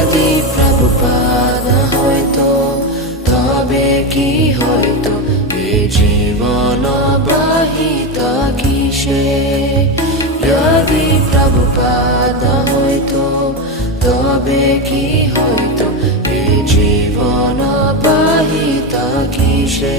যদি প্রভুপাদ হয়তো তবে কি হয়তো এ জীবন বাহিত কিসে। যদি প্রভুপাদ হয়তো তবে কি হয়তো এ জীবন বাহিত কিসে।